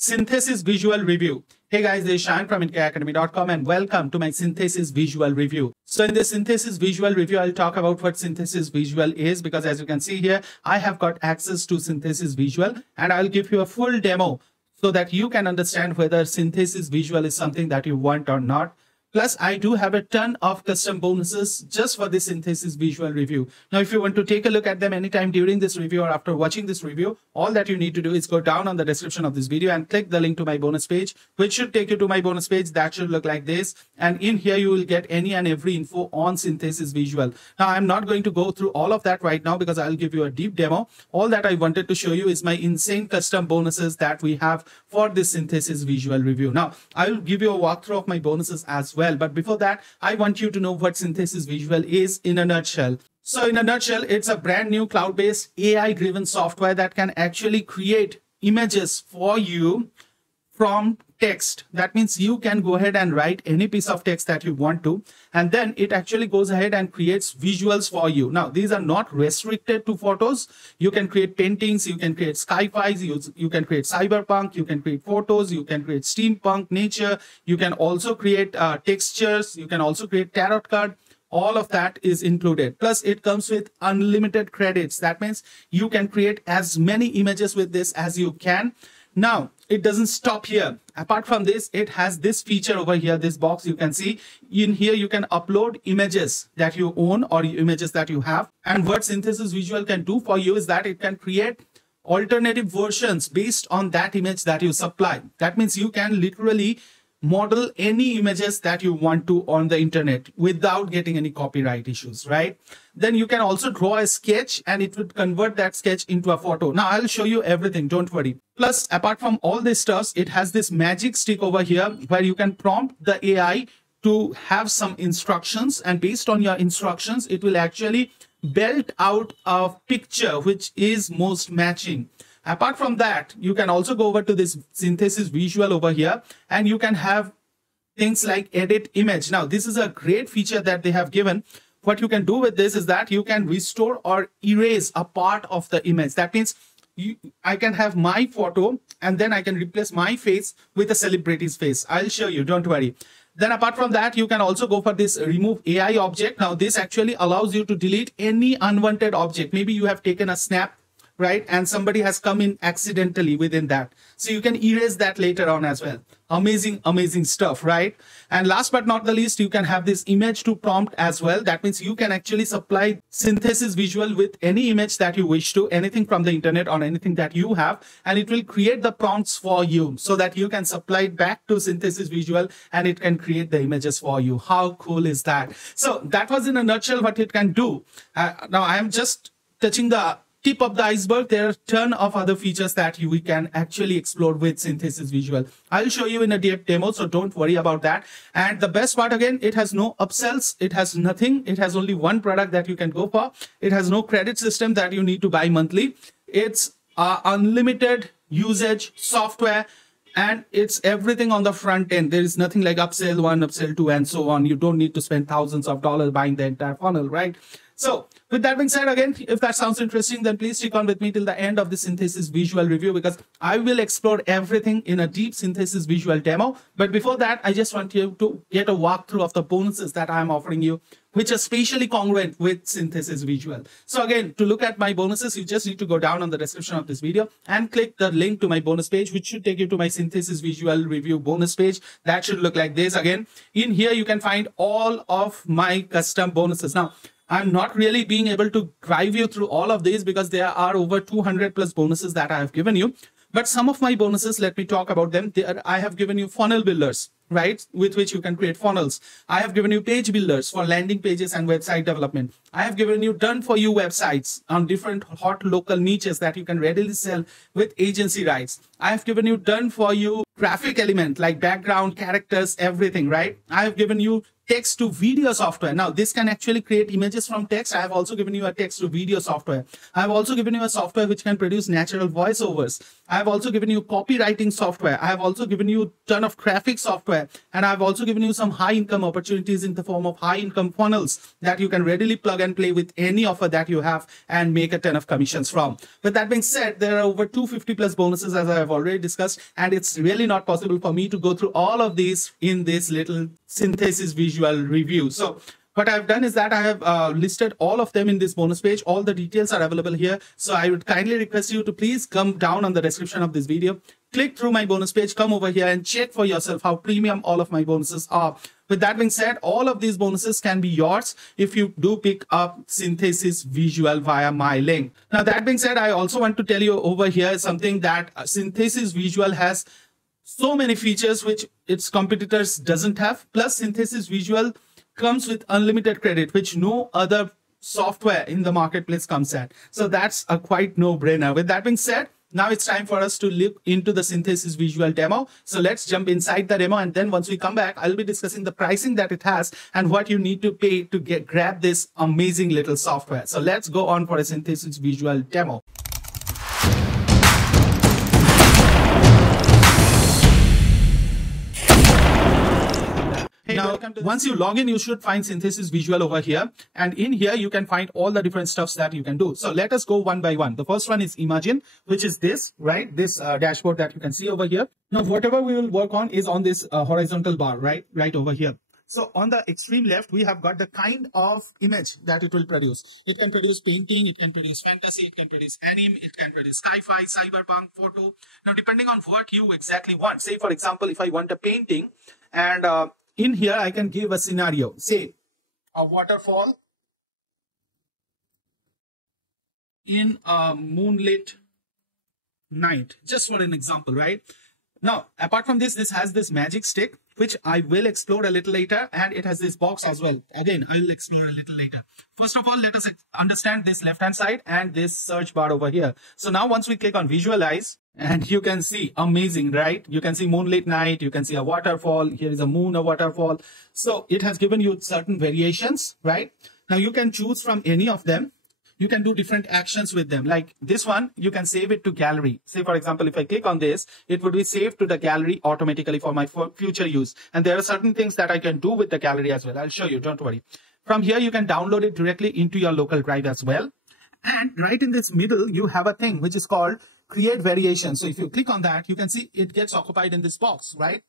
Synthesys Visual Review. Hey guys, this is Shine from InKacademy.com and welcome to my Synthesys Visual Review. So in this Synthesys Visual Review, I'll talk about what Synthesys Visual is because as you can see here, I have got access to Synthesys Visual and I'll give you a full demo so that you can understand whether Synthesys Visual is something that you want or not. Plus, I do have a ton of custom bonuses just for this Synthesys Visual Review. Now, if you want to take a look at them anytime during this review or after watching this review, all that you need to do is go down on the description of this video and click the link to my bonus page, which should take you to my bonus page. That should look like this. And in here, you will get any and every info on Synthesys Visual. Now, I'm not going to go through all of that right now because I'll give you a deep demo. All that I wanted to show you is my insane custom bonuses that we have for this Synthesys Visual Review. Now, I'll give you a walkthrough of my bonuses as well. But before that, I want you to know what Synthesys Visual is in a nutshell. So in a nutshell, it's a brand new cloud-based AI-driven software that can actually create images for you from text. That means you can go ahead and write any piece of text that you want to, and then it actually goes ahead and creates visuals for you. Now, these are not restricted to photos. You can create paintings, you can create sci-fi, you can create cyberpunk, you can create photos, you can create steampunk, nature, you can also create textures, you can also create tarot card. All of that is included. Plus, it comes with unlimited credits. That means you can create as many images with this as you can. Now, it doesn't stop here. Apart from this, it has this feature over here, this box you can see. In here, you can upload images that you own or images that you have. And what Synthesys Visual can do for you is that it can create alternative versions based on that image that you supply. That means you can literally model any images that you want to on the internet without getting any copyright issues, right? Then you can also draw a sketch and it would convert that sketch into a photo. Now I'll show you everything, don't worry. Plus, apart from all this stuff, it has this magic stick over here where you can prompt the AI to have some instructions, and based on your instructions, it will actually build out a picture which is most matching. Apart from that, you can also go over to this Synthesys Visual over here and you can have things like edit image. Now, this is a great feature that they have given. What you can do with this is that you can restore or erase a part of the image. That means I can have my photo and then I can replace my face with a celebrity's face. I'll show you, don't worry. Then apart from that, you can also go for this remove AI object. Now, this actually allows you to delete any unwanted object. Maybe you have taken a snap, right? And somebody has come in accidentally within that. So you can erase that later on as well. Amazing, amazing stuff, right? And last but not the least, you can have this image to prompt as well. That means you can actually supply Synthesys Visual with any image that you wish to, anything from the internet or anything that you have, and it will create the prompts for you so that you can supply it back to Synthesys Visual and it can create the images for you. How cool is that? So that was in a nutshell what it can do. Now I am just touching the tip of the iceberg. There are a ton of other features that we can actually explore with Synthesys Visual. I'll show you in a deep demo, so don't worry about that. And the best part, again, it has no upsells. It has nothing. It has only one product that you can go for. It has no credit system that you need to buy monthly. It's unlimited usage software, and it's everything on the front end. There is nothing like upsell 1, upsell 2, and so on. You don't need to spend thousands of dollars buying the entire funnel, right? So with that being said, again, if that sounds interesting, then please stick on with me till the end of the Synthesys Visual Review because I will explore everything in a deep Synthesys Visual demo. But before that, I just want you to get a walkthrough of the bonuses that I'm offering you, which are spatially congruent with Synthesys Visual. So again, to look at my bonuses, you just need to go down on the description of this video and click the link to my bonus page, which should take you to my Synthesys Visual Review bonus page. That should look like this. Again, in here, you can find all of my custom bonuses. Now, I'm not really being able to drive you through all of these because there are over 200 plus bonuses that I have given you. But some of my bonuses, let me talk about them. I have given you funnel builders, right? With which you can create funnels. I have given you page builders for landing pages and website development. I have given you done for you websites on different hot local niches that you can readily sell with agency rights. I have given you done for you graphic element like background, characters, everything, right? I have given you text to video software. Now this can actually create images from text. I have also given you a text to video software. I have also given you a software which can produce natural voiceovers. I have also given you copywriting software. I have also given you a ton of graphic software, and I have also given you some high income opportunities in the form of high income funnels that you can readily plug and play with any offer that you have and make a ton of commissions from. With that being said, there are over 250 plus bonuses, as I have already discussed, and it's really not possible for me to go through all of these in this little Synthesys visual review. So what I've done is that I have listed all of them in this bonus page. All the details are available here. So I would kindly request you to please come down on the description of this video, click through my bonus page, come over here and check for yourself how premium all of my bonuses are. With that being said, all of these bonuses can be yours if you do pick up Synthesys Visual via my link. Now that being said, I also want to tell you over here something that Synthesys Visual has so many features which its competitors doesn't have. Plus Synthesys Visual comes with unlimited credit, which no other software in the marketplace comes at. So that's a quite no-brainer. With that being said, now it's time for us to look into the Synthesys Visual demo. So let's jump inside the demo, and then once we come back, I'll be discussing the pricing that it has and what you need to pay to grab this amazing little software. So let's go on for a Synthesys Visual demo. Now, once you log in, you should find Synthesys Visual over here. And in here, you can find all the different stuffs that you can do. So let us go one by one. The first one is Imagine, which is this, right? This dashboard that you can see over here. Now, whatever we will work on is on this horizontal bar, right over here. So on the extreme left, we have got the kind of image that it will produce. It can produce painting, it can produce fantasy, it can produce anime, it can produce sci-fi, cyberpunk, photo. Now, depending on what you exactly want. Say, for example, if I want a painting, and in here, I can give a scenario, say a waterfall in a moonlit night, just for an example, right? Now, apart from this, this has this magic stick, which I will explore a little later, and it has this box as well. Again, I will explore a little later. First of all, let us understand this left-hand side and this search bar over here. So now once we click on Visualize, and you can see, amazing, right? You can see moonlit night, you can see a waterfall, here is a moon, a waterfall. So it has given you certain variations, right? Now you can choose from any of them. You can do different actions with them. Like this one, you can save it to gallery. Say, for example, if I click on this, it would be saved to the gallery automatically for my future use. And there are certain things that I can do with the gallery as well. I'll show you, don't worry. From here, you can download it directly into your local drive as well. And right in this middle, you have a thing which is called Create Variation. So if you click on that, you can see it gets occupied in this box, right?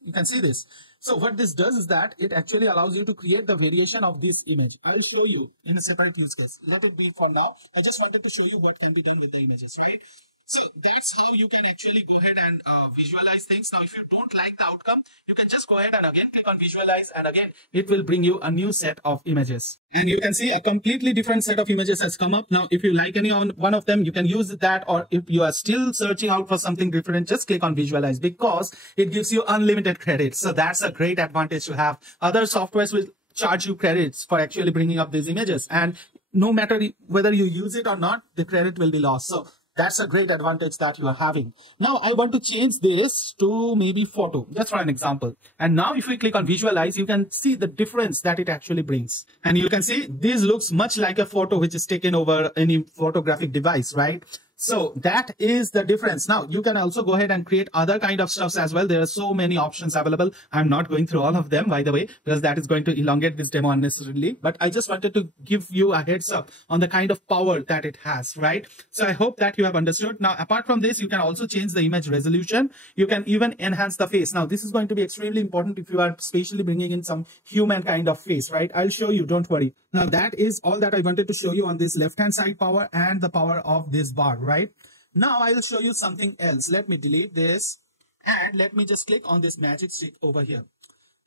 You can see this. So what this does is that it actually allows you to create the variation of this image. I'll show you in a separate use case. Let it be for now. I just wanted to show you what can be done with the images, right? So that's how you can actually go ahead and visualize things. Now, if you don't like the outcome, you can just go ahead and again click on Visualize, and again, it will bring you a new set of images. And you can see a completely different set of images has come up. Now, if you like any one of them, you can use that, or if you are still searching out for something different, just click on Visualize, because it gives you unlimited credits. So that's a great advantage to have. Other softwares will charge you credits for actually bringing up these images, and no matter whether you use it or not, the credit will be lost. So that's a great advantage that you are having. Now, I want to change this to maybe photo, just for an example. And now if we click on Visualize, you can see the difference that it actually brings. And you can see this looks much like a photo which is taken over any photographic device, right? So that is the difference. Now, you can also go ahead and create other kind of stuffs as well. There are so many options available. I'm not going through all of them, by the way, because that is going to elongate this demo unnecessarily. But I just wanted to give you a heads up on the kind of power that it has, right? So I hope that you have understood. Now, apart from this, you can also change the image resolution. You can even enhance the face. Now, this is going to be extremely important if you are spatially bringing in some human kind of face, right? I'll show you, don't worry. Now, that is all that I wanted to show you on this left-hand side power and the power of this bar, right? Now, I will show you something else. Let me delete this and let me just click on this magic stick over here.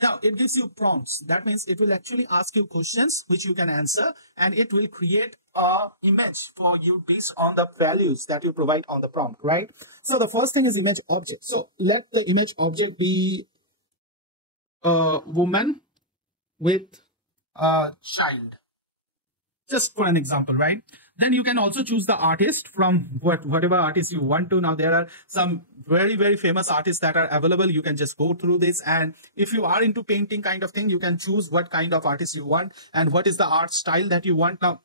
Now, it gives you prompts. That means it will actually ask you questions which you can answer, and it will create an image for you based on the values that you provide on the prompt, right? So the first thing is image object. So let the image object be a woman with a child, just for an example, right? Then you can also choose the artist from whatever artist you want to. Now there are some very famous artists that are available. You can just go through this, and if you are into painting kind of thing, you can choose what kind of artist you want and what is the art style that you want. Now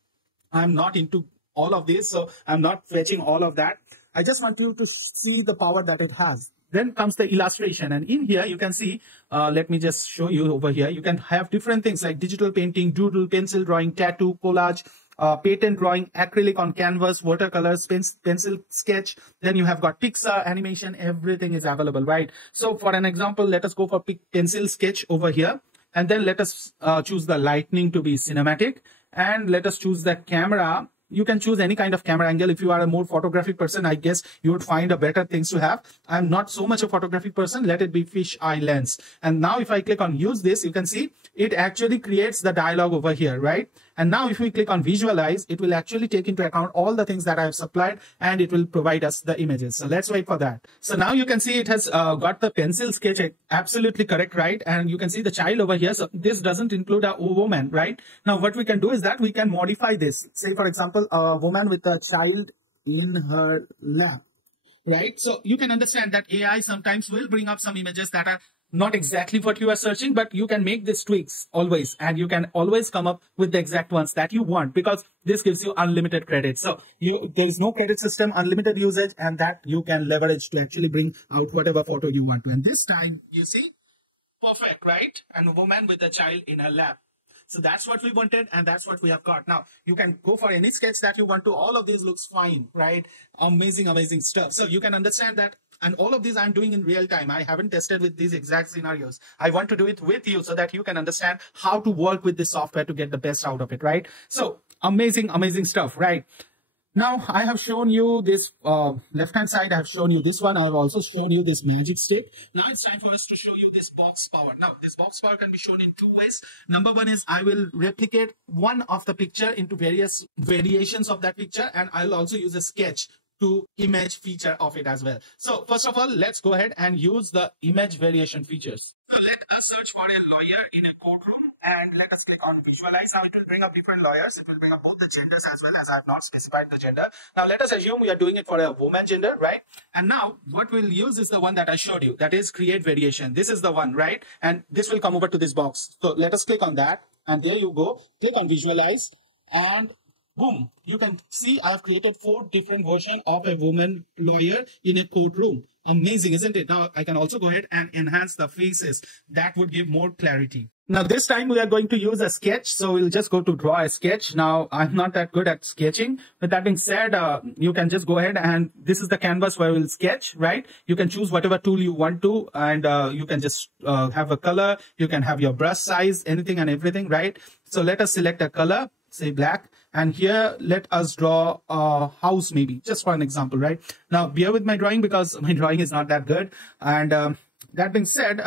I'm not into all of this, so I'm not fetching all of that. I just want you to see the power that it has. Then comes the illustration, and in here you can see, let me just show you over here. You can have different things like digital painting, doodle, pencil drawing, tattoo, collage, patent drawing, acrylic on canvas, watercolors, pencil sketch. Then you have got Pixar, animation, everything is available, right? So for an example, let us go for pencil sketch over here, and then let us choose the lightning to be cinematic, and let us choose the camera. You can choose any kind of camera angle. If you are a more photographic person, I guess you would find a better things to have. I'm not so much a photographic person. Let it be fish eye lens. And now if I click on use this, you can see it actually creates the dialogue over here, right? And now if we click on visualize, it will actually take into account all the things that I have supplied, and it will provide us the images. So let's wait for that. So now you can see it has got the pencil sketch absolutely correct, right? And you can see the child over here. So this doesn't include a woman, right? Now what we can do is that we can modify this. Say for example, a woman with a child in her lap, right? So you can understand that AI sometimes will bring up some images that are not exactly what you are searching, but you can make these tweaks always, and you can always come up with the exact ones that you want, because this gives you unlimited credit. So there is no credit system, unlimited usage, and that you can leverage to actually bring out whatever photo you want to. And this time, you see, perfect, right? And a woman with a child in her lap. So that's what we wanted, and that's what we have got. Now you can go for any sketch that you want to. All of these looks fine, right? Amazing stuff. So you can understand that. And all of these I'm doing in real time. I haven't tested with these exact scenarios. I want to do it with you so that you can understand how to work with this software to get the best out of it, right? So amazing stuff, right? Now I have shown you this left-hand side. I have shown you this one. I have also shown you this magic stick. Now it's time for us to show you this box power. Now this box power can be shown in two ways. Number one is I will replicate one of the picture into various variations of that picture, and I'll also use a sketch to image feature of it as well. So first of all, let's go ahead and use the image variation features. So let us search for a lawyer in a courtroom, and let us click on visualize. Now it will bring up different lawyers. It will bring up both the genders as well, as I have not specified the gender. Now let us assume we are doing it for a woman gender, right? And now what we'll use is the one that I showed you, that is create variation. This is the one, right? And this will come over to this box. So let us click on that, and there you go. Click on visualize, and boom, you can see I've created 4 different versions of a woman lawyer in a courtroom. Amazing, isn't it? Now I can also go ahead and enhance the faces. That would give more clarity. Now this time we are going to use a sketch. So we'll just go to draw a sketch. Now I'm not that good at sketching. With that being said, you can just go ahead, and this is the canvas where we'll sketch, right? You can choose whatever tool you want to, and you can just have a color. You can have your brush size, anything and everything, right? So let us select a color, say black. And here, let us draw a house, maybe, just for an example, right? Now, bear with my drawing because my drawing is not that good. And that being said,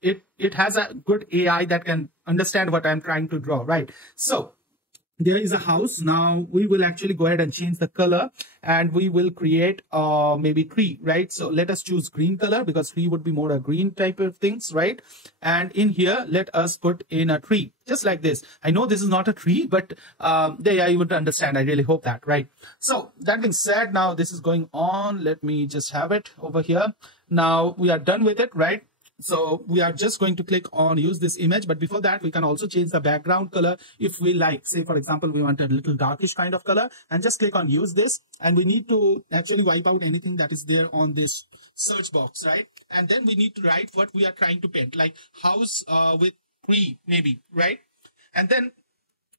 it has a good AI that can understand what I'm trying to draw, right? So there is a house. Now we will actually go ahead and change the color, and we will create maybe tree, right? So let us choose green color, because tree would be more a green type of things, right? And in here, let us put in a tree, just like this. I know this is not a tree, but you would understand. I really hope that, right? So that being said, now this is going on. Let me just have it over here. Now we are done with it, right? So we are just going to click on use this image. But before that, we can also change the background color if we like. Say, for example, we want a little darkish kind of color, and just click on use this. And we need to actually wipe out anything that is there on this search box, right? And then we need to write what we are trying to paint, like house with tree, maybe, right? And then,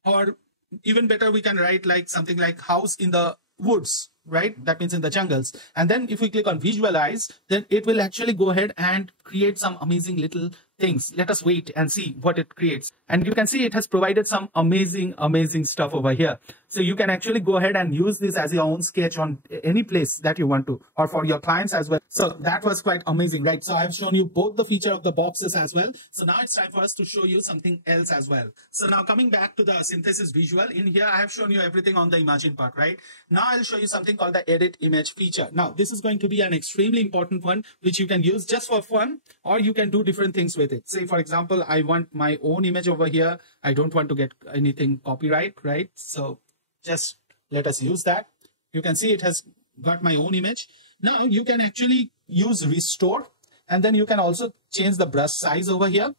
or even better, we can write like something like house in the woods, right? That means in the jungles. And then if we click on visualize, then it will actually go ahead and create some amazing little things. Let us wait and see what it creates. And you can see it has provided some amazing stuff over here. So you can actually go ahead and use this as your own sketch on any place that you want to, or for your clients as well. So that was quite amazing, right? So I've shown you both the feature of the boxes as well. So now it's time for us to show you something else as well. So now coming back to the Synthesys visual, in here I have shown you everything on the imagine part, right? Now I'll show you something called the edit image feature. Now this is going to be an extremely important one, which you can use just for fun, or you can do different things with it. Say, for example, I want my own image over here. I don't want to get anything copyright, right? So just Let us use that. You can see it has got my own image. Now you can actually use restore, and then you can also change the brush size over here,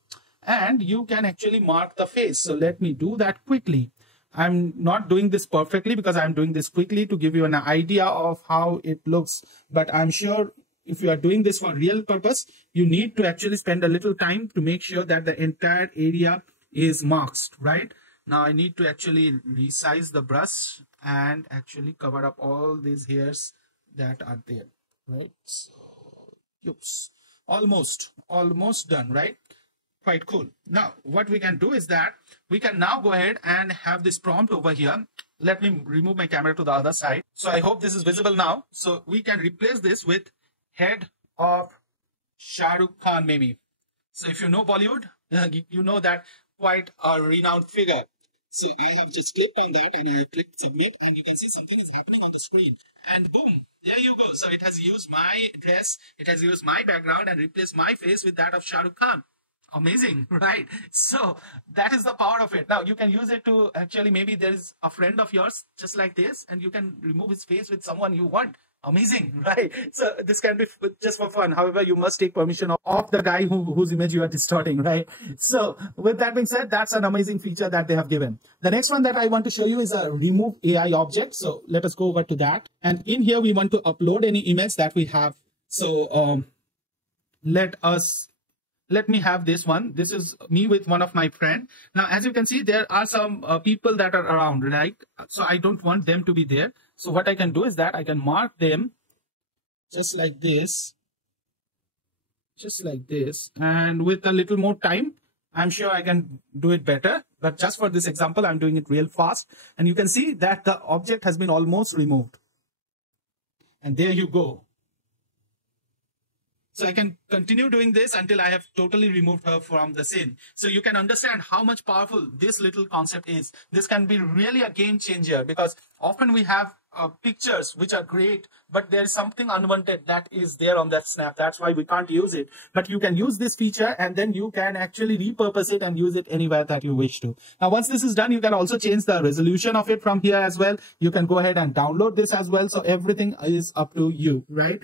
and you can actually mark the face. So let me do that quickly. I'm not doing this perfectly because I'm doing this quickly to give you an idea of how it looks. But I'm sure if you are doing this for real purpose, you need to actually spend a little time to make sure that the entire area is masked, right? Now I need to actually resize the brush and actually cover up all these hairs that are there, right? So, oops, almost done, right? Quite cool. Now, what we can do is that we can now go ahead and have this prompt over here. Let me remove my camera to the other side. So I hope this is visible now. So we can replace this with head of Shah Rukh Khan, maybe. So if you know Bollywood, you know that quite a renowned figure. So I have just clicked on that and I have clicked submit, and you can see something is happening on the screen. And boom, there you go. So it has used my dress, it has used my background and replaced my face with that of Shah Rukh Khan. Amazing, right? So that is the power of it. Now you can use it to actually, maybe there is a friend of yours just like this, and you can remove his face with someone you want. Amazing, right? So this can be just for fun. However, you must take permission of the guy whose image you are distorting, right? So with that being said, that's an amazing feature that they have given. The next one that I want to show you is a remove AI object. So let us go over to that. And in here, we want to upload any image that we have. So let me have this one. This is me with one of my friend. Now, as you can see, there are some people that are around, right? So I don't want them to be there. So what I can do is that I can mark them just like this. And with a little more time, I'm sure I can do it better. But just for this example, I'm doing it real fast. And you can see that the object has been almost removed. And there you go. So I can continue doing this until I have totally removed her from the scene. So you can understand how much powerful this little concept is. This can be really a game changer, because often we have pictures which are great, but there is something unwanted that is there on that snap. That's why we can't use it. But you can use this feature, and then you can actually repurpose it and use it anywhere that you wish to. Now, once this is done, you can also change the resolution of it from here as well. You can go ahead and download this as well. So everything is up to you, right?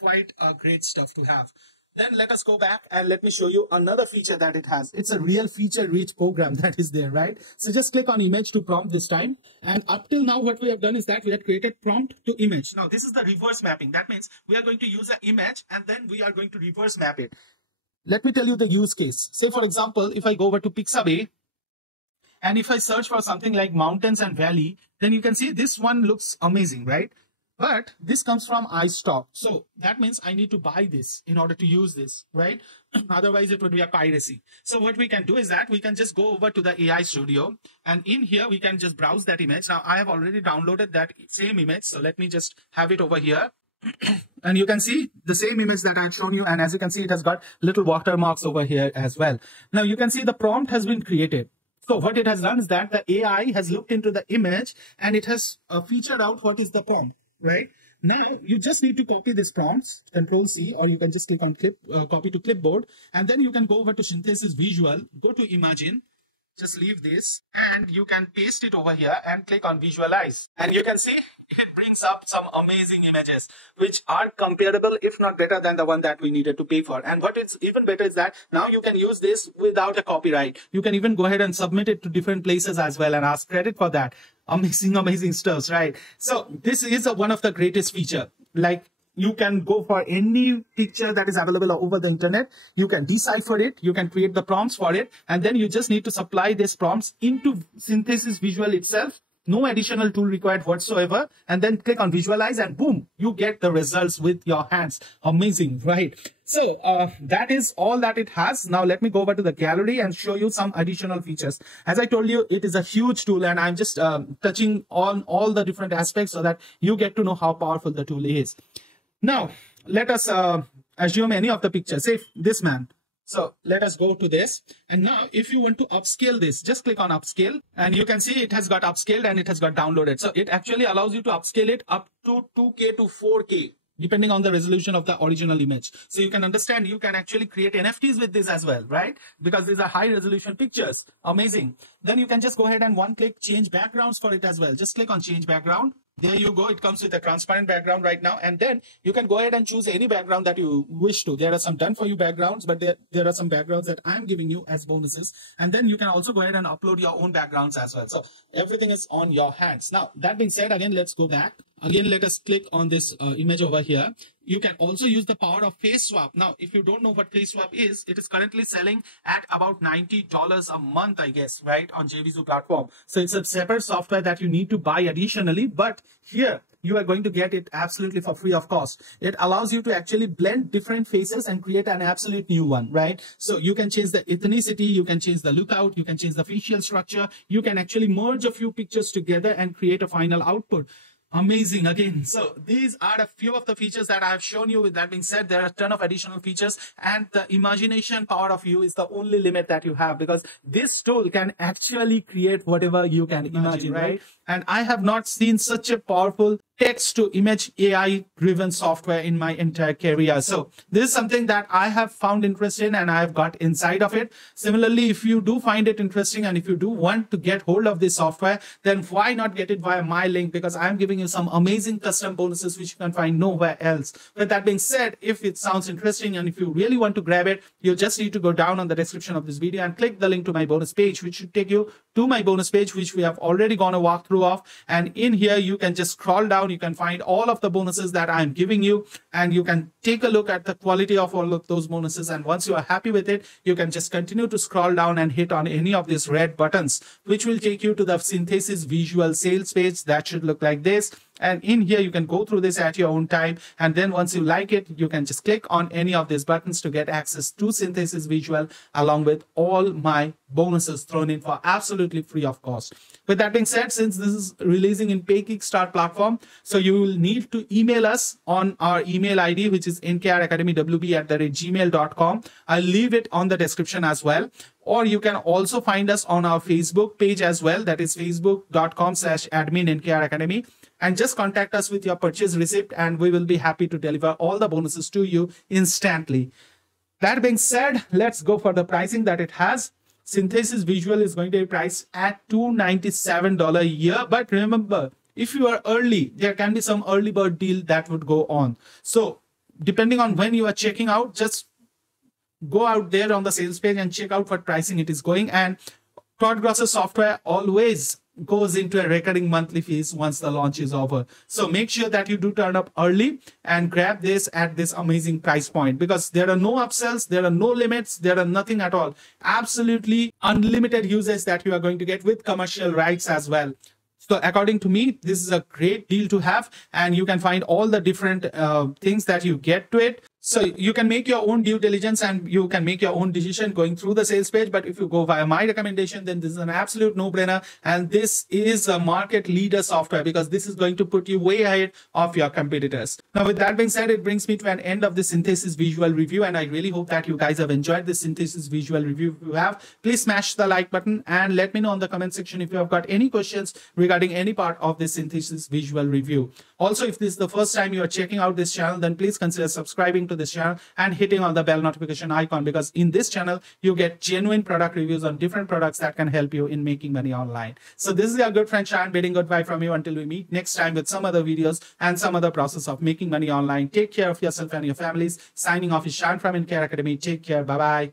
Quite a great stuff to have. Then let us go back and let me show you another feature that it has. It's a real feature-rich program that is there, right? So just click on image to prompt this time. And up till now, what we have done is that we have created prompt to image. Now, this is the reverse mapping. That means we are going to use an image and then we are going to reverse map it. Let me tell you the use case. Say, for example, if I go over to Pixabay and if I search for something like mountains and valley, then you can see this one looks amazing, right? But this comes from iStock. So that means I need to buy this in order to use this, right? Otherwise, it would be a piracy. So what we can do is that we can just go over to the AI Studio. And in here, we can just browse that image. Now, I have already downloaded that same image. So let me just have it over here. And you can see the same image that I had shown you. And as you can see, it has got little watermarks over here as well. Now, you can see the prompt has been created. So what it has done is that the AI has looked into the image and it has featured out what is the prompt. Right now, you just need to copy this prompts, Control C, or you can just click on copy to clipboard, and then you can go over to Synthesys Visual, go to Imagine, just leave this, and you can paste it over here and click on Visualize. And you can see it brings up some amazing images, which are comparable, if not better than the one that we needed to pay for. And what is even better is that now you can use this without a copyright. You can even go ahead and submit it to different places as well and ask credit for that. Amazing stuff, right? So this is one of the greatest feature. Like, you can go for any picture that is available over the internet. You can decipher it. You can create the prompts for it. And then you just need to supply these prompts into Synthesys Visual itself. No additional tool required whatsoever. And then click on Visualize and boom, you get the results with your hands. Amazing, right? So that is all that it has. Now let me go over to the gallery and show you some additional features. As I told you, it is a huge tool and I'm just touching on all the different aspects so that you get to know how powerful the tool is. Now, let us assume any of the pictures, say this man. So let us go to this. And now if you want to upscale this, just click on upscale and you can see it has got upscaled and it has got downloaded. So it actually allows you to upscale it up to 2K to 4K. depending on the resolution of the original image. So you can understand, you can actually create NFTs with this as well, right? Because these are high resolution pictures. Amazing. Then you can just go ahead and one click change backgrounds for it as well. Just click on change background. There you go. It comes with a transparent background right now. And then you can go ahead and choose any background that you wish to. There are some done for you backgrounds, but there are some backgrounds that I'm giving you as bonuses. And then you can also go ahead and upload your own backgrounds as well. So everything is on your hands. Now, that being said, again, let's go back. Again, let us click on this image over here. You can also use the power of face swap. Now, if you don't know what face swap is, it is currently selling at about $90 a month, I guess, right, on JVZoo platform. So it's a separate software that you need to buy additionally, but here you are going to get it absolutely for free of cost. It allows you to actually blend different faces and create an absolute new one, right? So you can change the ethnicity, you can change the lookout, you can change the facial structure, you can actually merge a few pictures together and create a final output. Amazing again. So these are a few of the features that I have shown you. With that being said, there are a ton of additional features, and the imagination power of you is the only limit that you have, because this tool can actually create whatever you can imagine, right? And I have not seen such a powerful text to image AI driven software in my entire career. So this is something that I have found interesting and I have got inside of it. Similarly, if you do find it interesting and if you do want to get hold of this software, then why not get it via my link? Because I'm giving you some amazing custom bonuses which you can find nowhere else. With that being said, if it sounds interesting and if you really want to grab it, you just need to go down on the description of this video and click the link to my bonus page, which should take you to my bonus page, which we have already gone a walkthrough of. And in here, you can just scroll down. You can find all of the bonuses that I'm giving you, and you can take a look at the quality of all of those bonuses. And once you are happy with it, you can just continue to scroll down and hit on any of these red buttons, which will take you to the Synthesys visual sales page. That should look like this. And in here, you can go through this at your own time. And then once you like it, you can just click on any of these buttons to get access to Synthesys Visual, along with all my bonuses thrown in for absolutely free of cost. With that being said, since this is releasing in Pay Kickstart platform, so you will need to email us on our email ID, which is nkracademywb@gmail.com. I'll leave it on the description as well. Or you can also find us on our Facebook page as well. That is facebook.com/admin NKR Academy. And just contact us with your purchase receipt and we will be happy to deliver all the bonuses to you instantly. That being said, let's go for the pricing that it has. Synthesys Visual is going to be priced at $297 a year. But remember, if you are early, there can be some early bird deal that would go on. So depending on when you are checking out, just go out there on the sales page and check out what pricing it is going. And Todd Gross's software always goes into a recurring monthly fees once the launch is over. So make sure that you do turn up early and grab this at this amazing price point, because there are no upsells, there are no limits, there are nothing at all. Absolutely unlimited usage that you are going to get with commercial rights as well. So according to me, this is a great deal to have, and you can find all the different things that you get to it. So you can make your own due diligence and you can make your own decision going through the sales page. But if you go via my recommendation, then this is an absolute no-brainer. And this is a market leader software, because this is going to put you way ahead of your competitors. Now, with that being said, it brings me to an end of the Synthesys visual review. And I really hope that you guys have enjoyed this Synthesys visual review. If you have, please smash the like button and let me know in the comment section if you have got any questions regarding any part of this Synthesys visual review. Also, if this is the first time you are checking out this channel, then please consider subscribing to this channel and hitting on the bell notification icon, because in this channel you get genuine product reviews on different products that can help you in making money online. So this is your good friend Shan bidding goodbye from you until we meet next time with some other videos and some other process of making money online. Take care of yourself and your families. Signing off is Shan from NKR Academy. Take care. Bye bye.